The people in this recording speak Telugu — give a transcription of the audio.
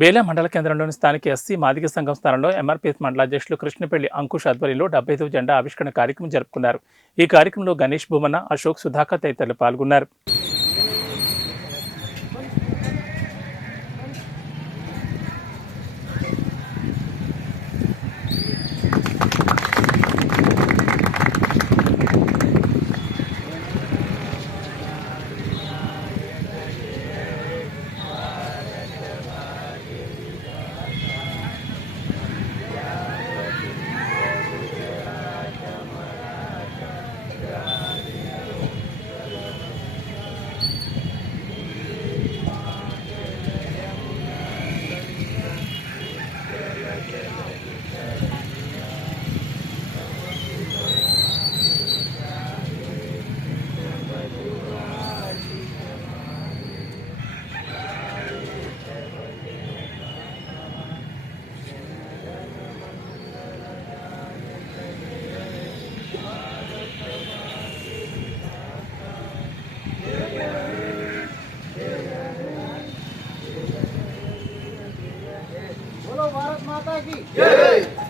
బేలా మండల కేంద్రంలోని స్థానిక ఎస్సీ మాదిగ సంఘం స్థానంలో ఎంఆర్పీఎస్ మండల అధ్యక్షులు కృష్ణపల్లి అంకుష్ ఆధ్వర్యంలో 75వ జెండా ఆవిష్కరణ కార్యక్రమం జరుపుకున్నారు. ఈ కార్యక్రమంలో గణేష్ భూమన్న, అశోక్, సుధాకర్ తదితరులు పాల్గొన్నారు. भारत माता की जय।